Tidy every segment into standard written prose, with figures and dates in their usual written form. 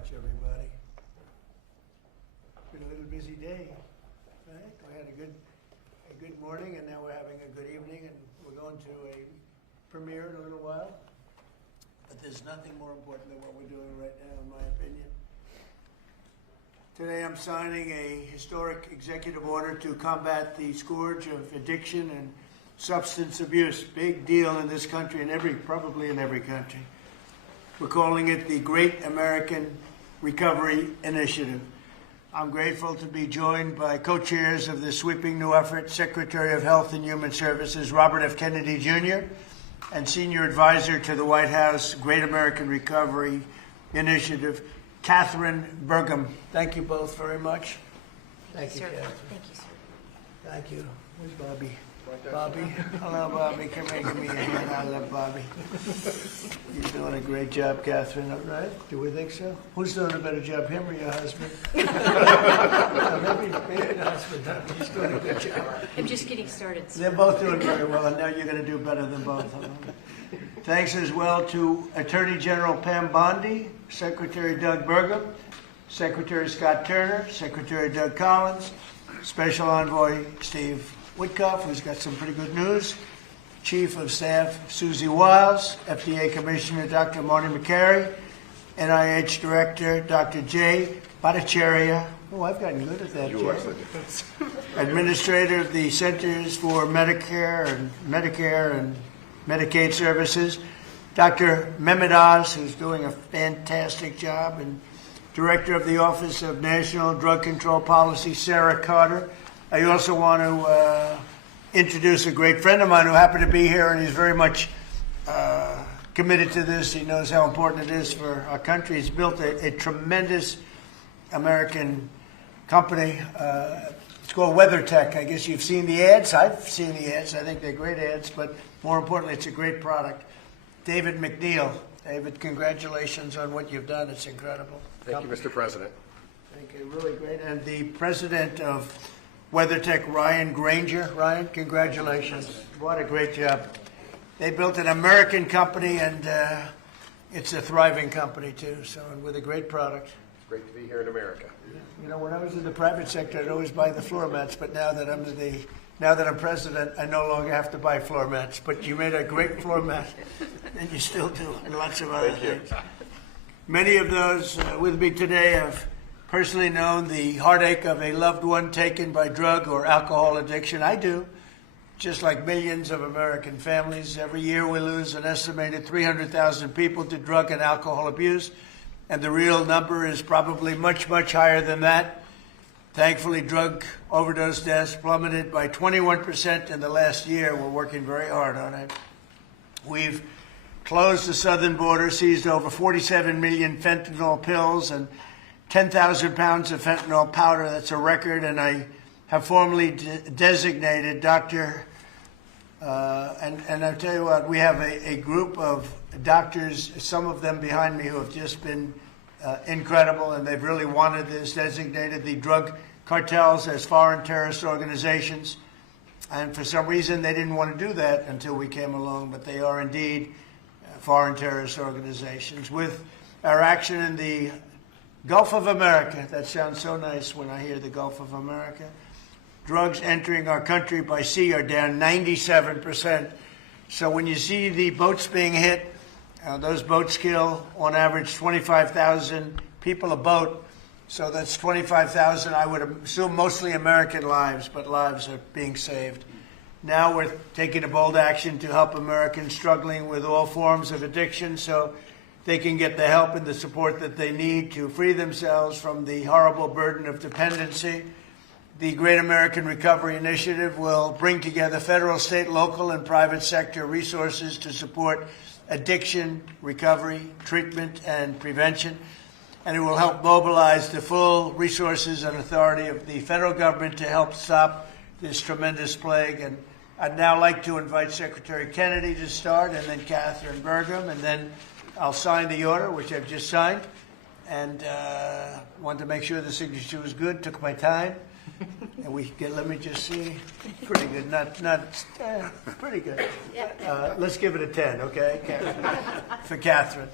much, everybody. It's been a little busy day, right? We had a good morning, and now we're having a good evening, and we're going to a premiere in a little while. But there's nothing more important than what we're doing right now, in my opinion. Today I'm signing a historic executive order to combat the scourge of addiction and substance abuse. Big deal in this country and probably in every country. We're calling it the Great American Recovery Initiative. I'm grateful to be joined by co-chairs of this sweeping new effort, Secretary of Health and Human Services, Robert F. Kennedy Jr., and Senior Advisor to the White House Great American Recovery Initiative, Catherine Burgum. Thank you both very much. Thank you, Catherine. Thank you, sir. Thank you. Where's Bobby? Bobby? Hello, Bobby. Come here, give me a hand. I love Bobby. You're doing a great job, Catherine, right? Do we think so? Who's doing a better job, him or your husband? Maybe the husband. He's doing a good job. I'm just getting started, sir. They're both doing very well, and now you're going to do better than both of them. Thanks as well to Attorney General Pam Bondi, Secretary Doug Burgum, Secretary Scott Turner, Secretary Doug Collins, Special Envoy Steve Witkoff, who's got some pretty good news, Chief of Staff Susie Wiles, FDA Commissioner Dr. Marty McCary, NIH Director Dr. Jay Bhattacharya. Oh, I've gotten good at that, Jay. Administrator of the Centers for Medicare and Medicaid Services, Dr. Mehmet Oz, who's doing a fantastic job, and Director of the Office of National Drug Control Policy, Sarah Carter. I also want to introduce a great friend of mine who happened to be here, and he's very much committed to this. He knows how important it is for our country. He's built a tremendous American company. It's called WeatherTech. I guess you've seen the ads. I've seen the ads. I think they're great ads, but more importantly, it's a great product. David McNeil. David, congratulations on what you've done. It's incredible. Thank you, Mr. President. Thank you. Really great. And the president of WeatherTech, Ryan Granger. Ryan, congratulations. What a great job. They built an American company, and it's a thriving company, too, so and with a great product. It's great to be here in America. You know, when I was in the private sector, I'd always buy the floor mats, but now that I'm president, I no longer have to buy floor mats. But you made a great floor mat, and you still do, and lots of other things. Many of those with me today have personally known the heartache of a loved one taken by drug or alcohol addiction. I do. Just like millions of American families, every year we lose an estimated 300,000 people to drug and alcohol abuse, and the real number is probably much, much higher than that. Thankfully, drug overdose deaths plummeted by 21% in the last year. We're working very hard on it. We've closed the southern border, seized over 47 million fentanyl pills and 10,000 pounds of fentanyl powder. That's a record, and I have formally designated Dr. And I'll tell you what, we have a group of doctors, some of them behind me, who have just been incredible, and they've really wanted this, designated the drug cartels as foreign terrorist organizations. And for some reason, they didn't want to do that until we came along, but they are indeed foreign terrorist organizations. With our action in the Gulf of America, that sounds so nice when I hear the Gulf of America. Drugs entering our country by sea are down 97%. So when you see the boats being hit, those boats kill on average 25,000 people a boat. So that's 25,000, I would assume mostly American lives, but lives are being saved. Now we're taking a bold action to help Americans struggling with all forms of addiction so they can get the help and the support that they need to free themselves from the horrible burden of dependency. The Great American Recovery Initiative will bring together federal, state, local, and private sector resources to support addiction, recovery, treatment, and prevention. And it will help mobilize the full resources and authority of the federal government to help stop this tremendous plague. And I'd now like to invite Secretary Kennedy to start, and then Catherine Burgum, and then I'll sign the order, which I've just signed, and wanted to make sure the signature was good, took my time. And we get, let me just see, pretty good, pretty good. Let's give it a 10, okay, Catherine? For Catherine.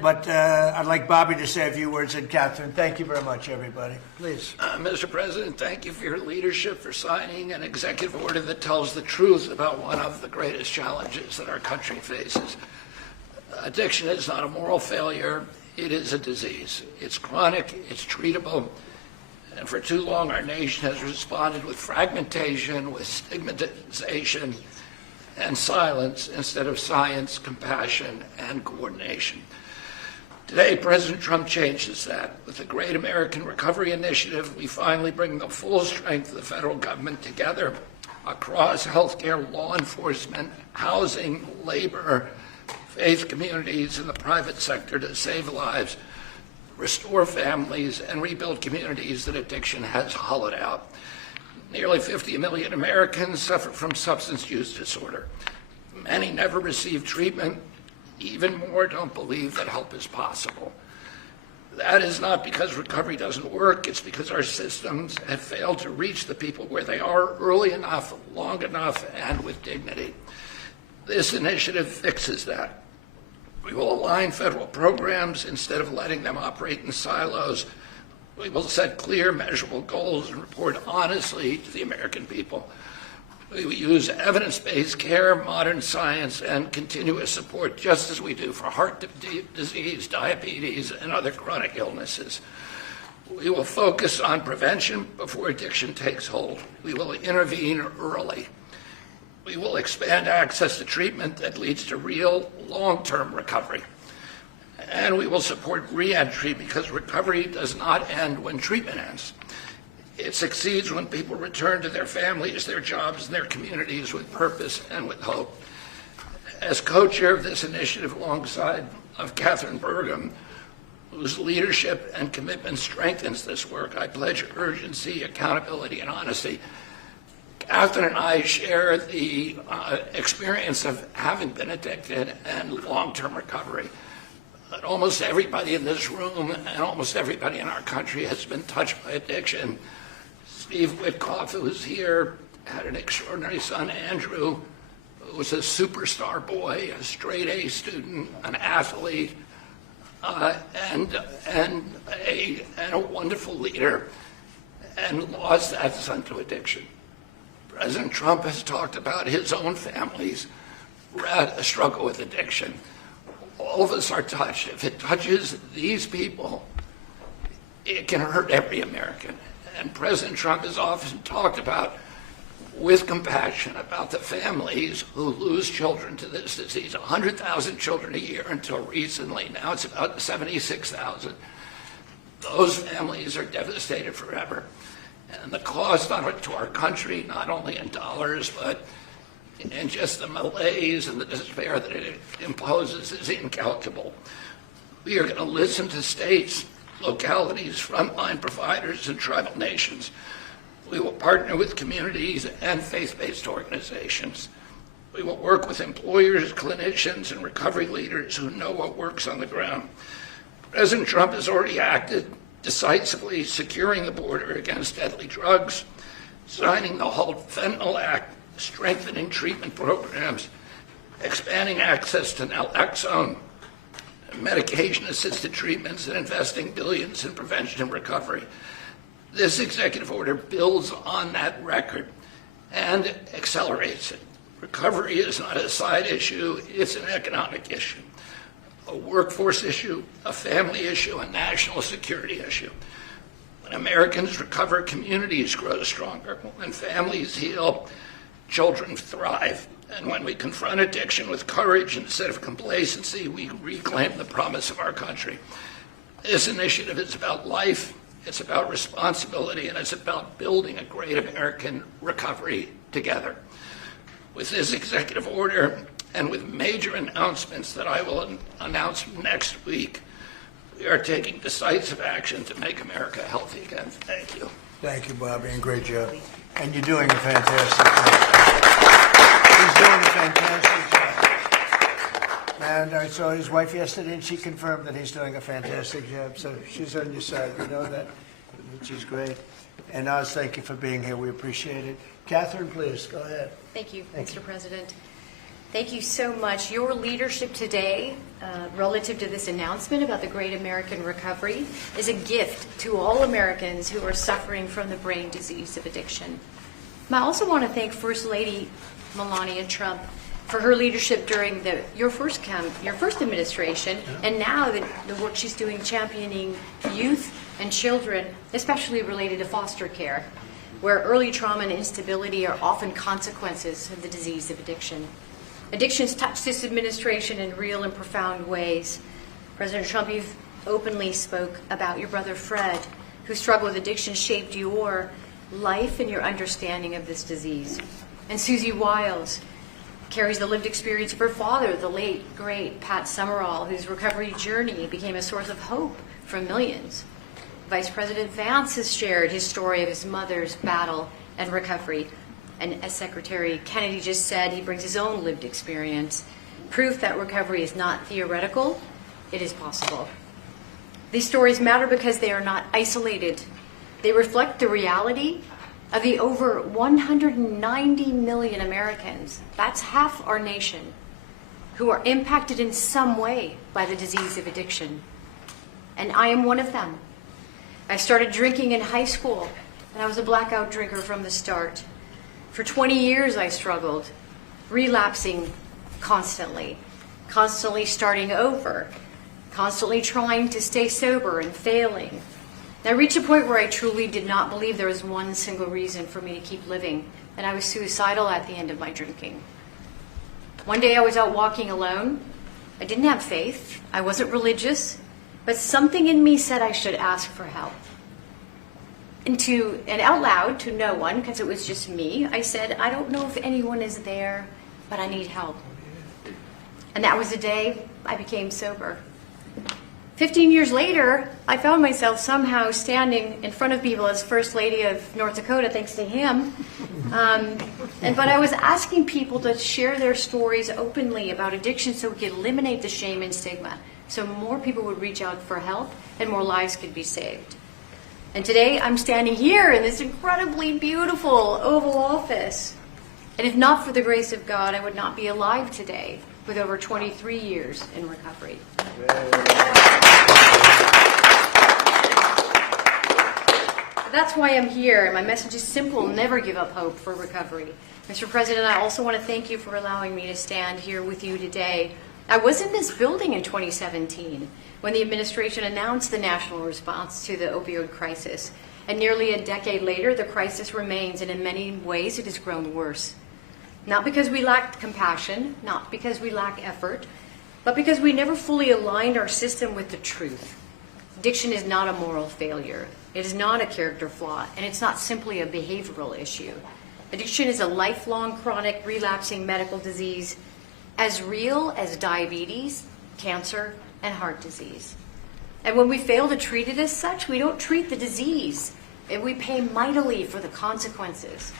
But I'd like Bobby to say a few words, and Catherine, thank you very much, everybody. Please. Mr. President, thank you for your leadership, for signing an executive order that tells the truth about one of the greatest challenges that our country faces. Addiction is not a moral failure, it is a disease. It's chronic, it's treatable, and for too long our nation has responded with fragmentation, with stigmatization, and silence instead of science, compassion, and coordination. Today, President Trump changes that. With the Great American Recovery Initiative, we finally bring the full strength of the federal government together across healthcare, law enforcement, housing, labor, faith communities, and the private sector to save lives, restore families, and rebuild communities that addiction has hollowed out. Nearly 50 million Americans suffer from substance use disorder. Many never receive treatment. Even more don't believe that help is possible. That is not because recovery doesn't work, it's because our systems have failed to reach the people where they are early enough, long enough, and with dignity. This initiative fixes that. We will align federal programs instead of letting them operate in silos. We will set clear, measurable goals and report honestly to the American people. We will use evidence-based care, modern science, and continuous support, just as we do for heart disease, diabetes, and other chronic illnesses. We will focus on prevention before addiction takes hold. We will intervene early. We will expand access to treatment that leads to real, long-term recovery. And we will support re-entry because recovery does not end when treatment ends. It succeeds when people return to their families, their jobs, and their communities with purpose and with hope. As co-chair of this initiative alongside of Catherine Burgum, whose leadership and commitment strengthens this work, I pledge urgency, accountability, and honesty. Catherine and I share the experience of having been addicted and long-term recovery. But almost everybody in this room and almost everybody in our country has been touched by addiction. Steve Witkoff, who is here, had an extraordinary son, Andrew, who was a superstar boy, a straight A student, an athlete, and a wonderful leader, and lost that son to addiction. President Trump has talked about his own family's struggle with addiction. All of us are touched. If it touches these people, it can hurt every American. And President Trump has often talked about, with compassion, about the families who lose children to this disease. 100,000 children a year until recently. Now it's about 76,000. Those families are devastated forever. And the cost to our country, not only in dollars, but in just the malaise and the despair that it imposes, is incalculable. We are going to listen to states, localities, frontline providers, and tribal nations. We will partner with communities and faith-based organizations. We will work with employers, clinicians, and recovery leaders who know what works on the ground. President Trump has already acted decisively, securing the border against deadly drugs, signing the Halt Fentanyl Act, strengthening treatment programs, expanding access to naloxone, medication-assisted treatments, and investing billions in prevention and recovery. This executive order builds on that record and accelerates it. Recovery is not a side issue, it's an economic issue, a workforce issue, a family issue, a national security issue. When Americans recover, communities grow stronger. When families heal, children thrive. And when we confront addiction with courage instead of complacency, we reclaim the promise of our country. This initiative is about life, it's about responsibility, and it's about building a great American recovery together. With this executive order and with major announcements that I will announce next week, we are taking decisive action to make America healthy again. Thank you. Thank you, Bobby, and great job. And you're doing a fantastic job. He's doing a fantastic job. And I saw his wife yesterday, and she confirmed that he's doing a fantastic job. So she's on your side. You know that, which is great. And Oz, thank you for being here. We appreciate it. Catherine, please, go ahead. Thank you, Mr. President. Thank you so much. Your leadership today, relative to this announcement about the Great American Recovery, is a gift to all Americans who are suffering from the brain disease of addiction. I also want to thank First Lady Melania Trump for her leadership during your first administration, and now the work she's doing championing youth and children, especially related to foster care, where early trauma and instability are often consequences of the disease of addiction. Addictions touch this administration in real and profound ways. President Trump, you've openly spoke about your brother Fred, whose struggle with addiction shaped your life and your understanding of this disease. And Susie Wiles carries the lived experience of her father, the late, great Pat Summerall, whose recovery journey became a source of hope for millions. Vice President Vance has shared his story of his mother's battle and recovery. And as Secretary Kennedy just said, he brings his own lived experience, proof that recovery is not theoretical, it is possible. These stories matter because they are not isolated. They reflect the reality of the over 190 million Americans, that's half our nation, who are impacted in some way by the disease of addiction. And I am one of them. I started drinking in high school, and I was a blackout drinker from the start. For 20 years I struggled, relapsing constantly starting over, constantly trying to stay sober and failing. I reached a point where I truly did not believe there was one single reason for me to keep living, and I was suicidal at the end of my drinking. One day I was out walking alone. I didn't have faith. I wasn't religious, but something in me said I should ask for help. And out loud to no one, because it was just me, I said, I don't know if anyone is there, but I need help. And that was the day I became sober. 15 years later, I found myself somehow standing in front of people as First Lady of North Dakota, thanks to him. But I was asking people to share their stories openly about addiction so we could eliminate the shame and stigma, so more people would reach out for help and more lives could be saved. And today I'm standing here in this incredibly beautiful Oval Office. And if not for the grace of God, I would not be alive today with over 23 years in recovery. That's why I'm here, and my message is simple: never give up hope for recovery. Mr. President, I also want to thank you for allowing me to stand here with you today. I was in this building in 2017 when the administration announced the national response to the opioid crisis. And nearly a decade later, the crisis remains, and in many ways it has grown worse. Not because we lacked compassion, not because we lack effort, but because we never fully aligned our system with the truth. Addiction is not a moral failure. It is not a character flaw, and it's not simply a behavioral issue. Addiction is a lifelong, chronic, relapsing medical disease, as real as diabetes, cancer, and heart disease. And when we fail to treat it as such, we don't treat the disease, and we pay mightily for the consequences.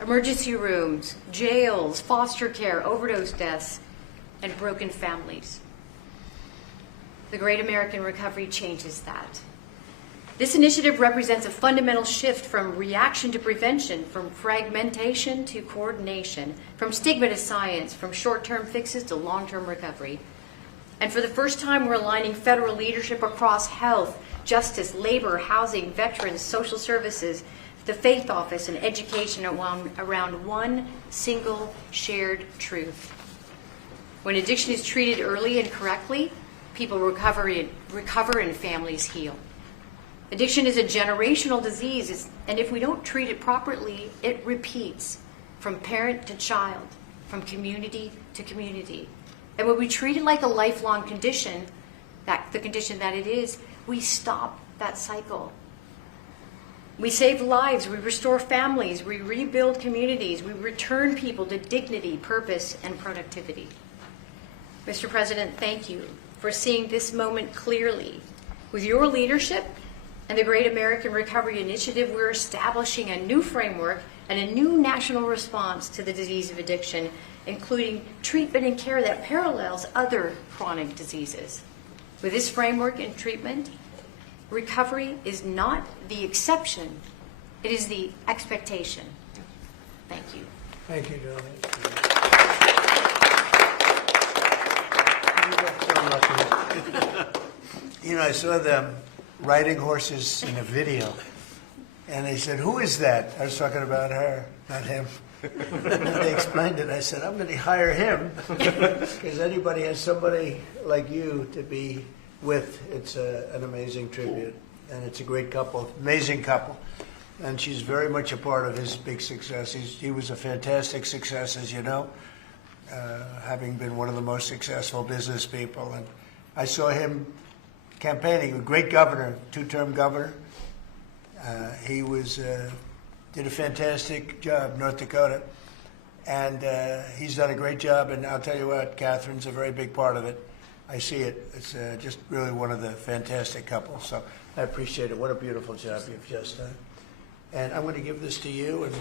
Emergency rooms, jails, foster care, overdose deaths, and broken families. The Great American Recovery changes that. This initiative represents a fundamental shift from reaction to prevention, from fragmentation to coordination, from stigma to science, from short-term fixes to long-term recovery. And for the first time, we're aligning federal leadership across health, justice, labor, housing, veterans, social services, the faith office, and education around one single shared truth. When addiction is treated early and correctly, people recover and families heal. Addiction is a generational disease, and if we don't treat it properly, it repeats from parent to child, from community to community. And when we treat it like a lifelong condition, the condition that it is, we stop that cycle. We save lives, we restore families, we rebuild communities, we return people to dignity, purpose, and productivity. Mr. President, thank you for seeing this moment clearly. With your leadership and the Great American Recovery Initiative, we're establishing a new framework and a new national response to the disease of addiction, including treatment and care that parallels other chronic diseases. With this framework and treatment, recovery is not the exception, it is the expectation. Thank you. Thank you, Julie. You know, I saw them riding horses in a video, and they said, "Who is that?" I was talking about her, not him. And then they explained it. I said, "I'm going to hire him because anybody has somebody like you to be with. It's an amazing tribute, and it's a great couple, amazing couple." And she's very much a part of his big success. He was a fantastic success, as you know, having been one of the most successful business people. And I saw him campaigning, a great governor, two-term governor. He did a fantastic job, North Dakota. And he's done a great job. And I'll tell you what, Catherine's a very big part of it. I see it. It's just really one of the fantastic couples. So I appreciate it. What a beautiful job you've just done. And I'm going to give this to you, and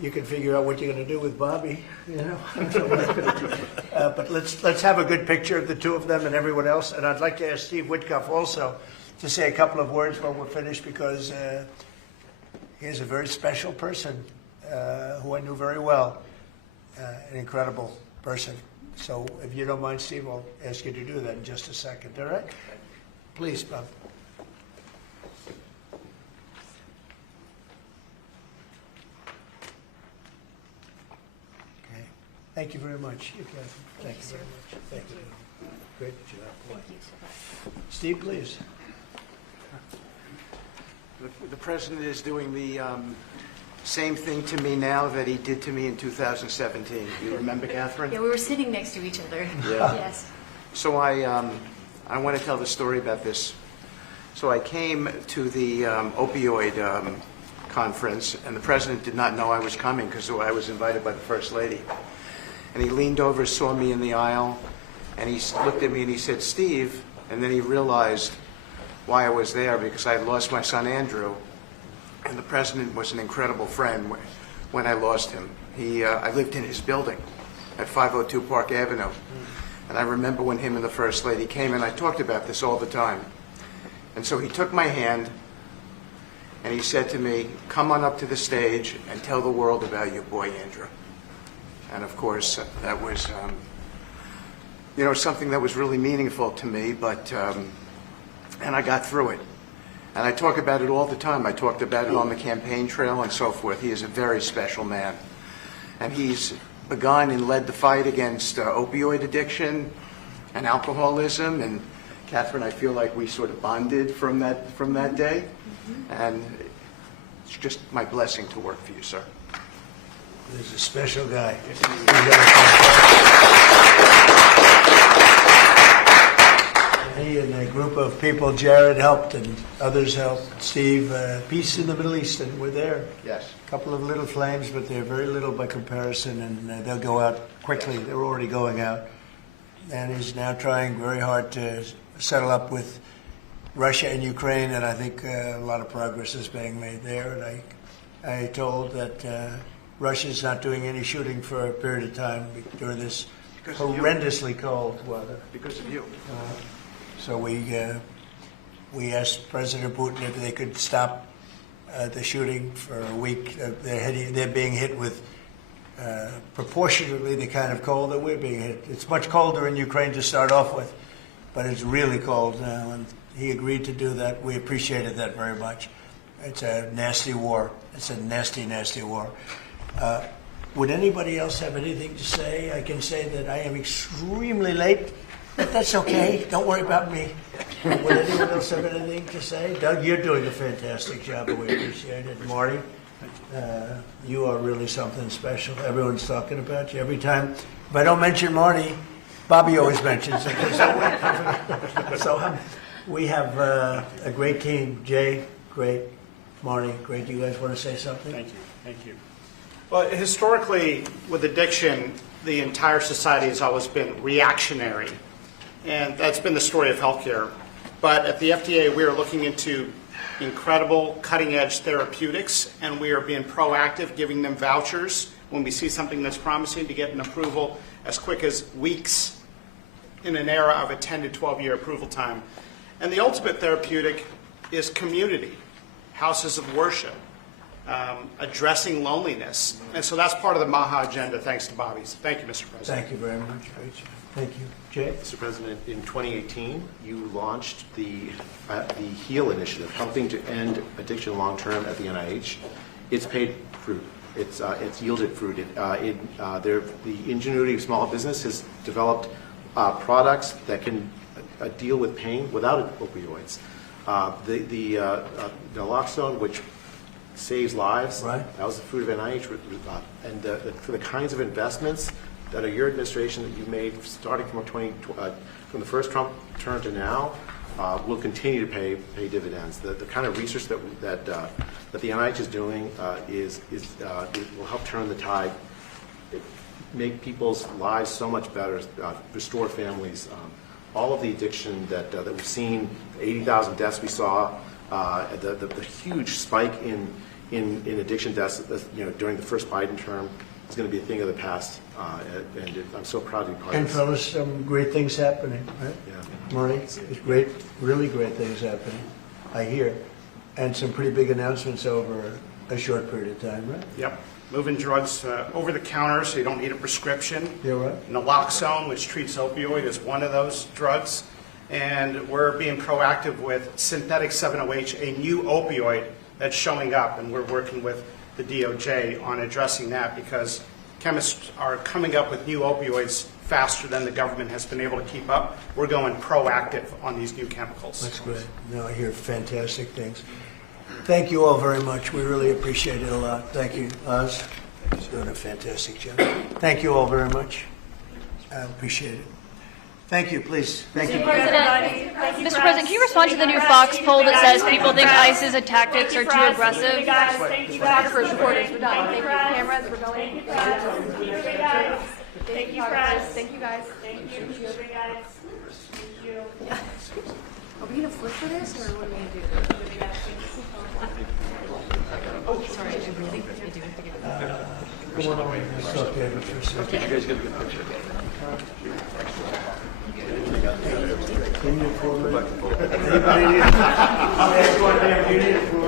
you can figure out what you're going to do with Bobby, you know. But let's have a good picture of the two of them and everyone else. And I'd like to ask Steve Whitcuff also to say a couple of words when we're finished, because he's a very special person who I knew very well, an incredible person. So if you don't mind, Steve, I'll ask you to do that in just a second, all right? Please, Bob. Thank you very much. Thank you very much. Thank you. Great job. Thank you so much. Steve, please. The president is doing the same thing to me now that he did to me in 2017. Do you remember, Catherine? Yeah, we were sitting next to each other. Yeah. Yes. So I want to tell the story about this. So I came to the opioid conference, and the president did not know I was coming because I was invited by the First Lady. And he leaned over, saw me in the aisle, and he looked at me and he said, "Steve," and then he realized why I was there, because I had lost my son Andrew, and the president was an incredible friend when I lost him. I lived in his building at 502 Park Avenue, and I remember when him and the First Lady came, and I talked about this all the time. And so he took my hand, and he said to me, "Come on up to the stage and tell the world about your boy Andrew." And of course, that was, something that was really meaningful to me, but, and I got through it. And I talk about it all the time. I talked about it on the campaign trail and so forth. He is a very special man. And he's begun and led the fight against opioid addiction and alcoholism. And Catherine, I feel like we sort of bonded from that day. And it's just my blessing to work for you, sir. He's a special guy. He and a group of people, Jared helped and others helped. Steve, peace in the Middle East, and we're there. Yes. A couple of little flames, but they're very little by comparison, and they'll go out quickly. They're already going out. And he's now trying very hard to settle up with Russia and Ukraine, and I think a lot of progress is being made there. And I told that Russia's not doing any shooting for a period of time during this horrendously cold weather. Because of you. So we asked President Putin if they could stop the shooting for a week. They're being hit with proportionately the kind of cold that we're being hit. It's much colder in Ukraine to start off with, but it's really cold now, and he agreed to do that. We appreciated that very much. It's a nasty war. It's a nasty, nasty war. Would anybody else have anything to say? I can say that I am extremely late, but that's okay. Don't worry about me. Would anyone else have anything to say? Doug, you're doing a fantastic job, and we appreciate it. Marty, you are really something special. Everyone's talking about you. Every time, if I don't mention Marty, Bobby always mentions it. So we have a great team. Jay, great. Marty, great. You guys want to say something? Thank you. Thank you. Well, historically, with addiction, the entire society has always been reactionary, and that's been the story of healthcare. But at the FDA, we are looking into incredible cutting-edge therapeutics, and we are being proactive, giving them vouchers when we see something that's promising to get an approval as quick as weeks in an era of a 10 to 12-year approval time. And the ultimate therapeutic is community, houses of worship, addressing loneliness. And so that's part of the MAHA agenda, thanks to Bobby. So thank you, Mr. President. Thank you very much. Great job. Thank you. Jay? Mr. President, in 2018, you launched the HEAL initiative, helping to end addiction long-term at the NIH. It's paid fruit. It's yielded fruit. The ingenuity of small business has developed products that can deal with pain without opioids. The naloxone, which saves lives, Right. that was the fruit of NIH. And for the kinds of investments that are your administration that you've made, starting from the first Trump term to now, will continue to pay dividends. The kind of research that the NIH is doing will help turn the tide, make people's lives so much better, restore families. All of the addiction that we've seen, 80,000 deaths we saw, the huge spike in addiction deaths, during the first Biden term is going to be a thing of the past, and I'm so proud to be part And of this. fellas, some great things happening, right? Yeah. Marty, there's great, really great things happening, I hear. And some pretty big announcements over a short period of time, right? Yep. Moving drugs over the counter so you don't need a prescription. Yeah, right. Naloxone, which treats opioid, is one of those drugs. And we're being proactive with synthetic 7-OH, a new opioid that's showing up, and we're working with the DOJ on addressing that because chemists are coming up with new opioids faster than the government has been able to keep up. We're going proactive on these new chemicals. That's great. No, I hear fantastic things. Thank you all very much. We really appreciate it a lot. Thank you, Oz. He's doing a fantastic job. Thank you all very much. I appreciate it. Thank you, please. Thank you. Mr. President, can you respond to the new Fox poll that says people think ICE's tactics are too aggressive? Photographers, reporters, we're done. Thank you. Cameras, we're going. Thank you, press. Thank you, guys. Thank you, guys. Thank you. Are we going to flip for this, or what are we going to do? Oh, sorry, I really do have to get Come on over. Let's talk to David for a second. Did you guys get a good picture? Can you afford it? Anybody need it? You need it for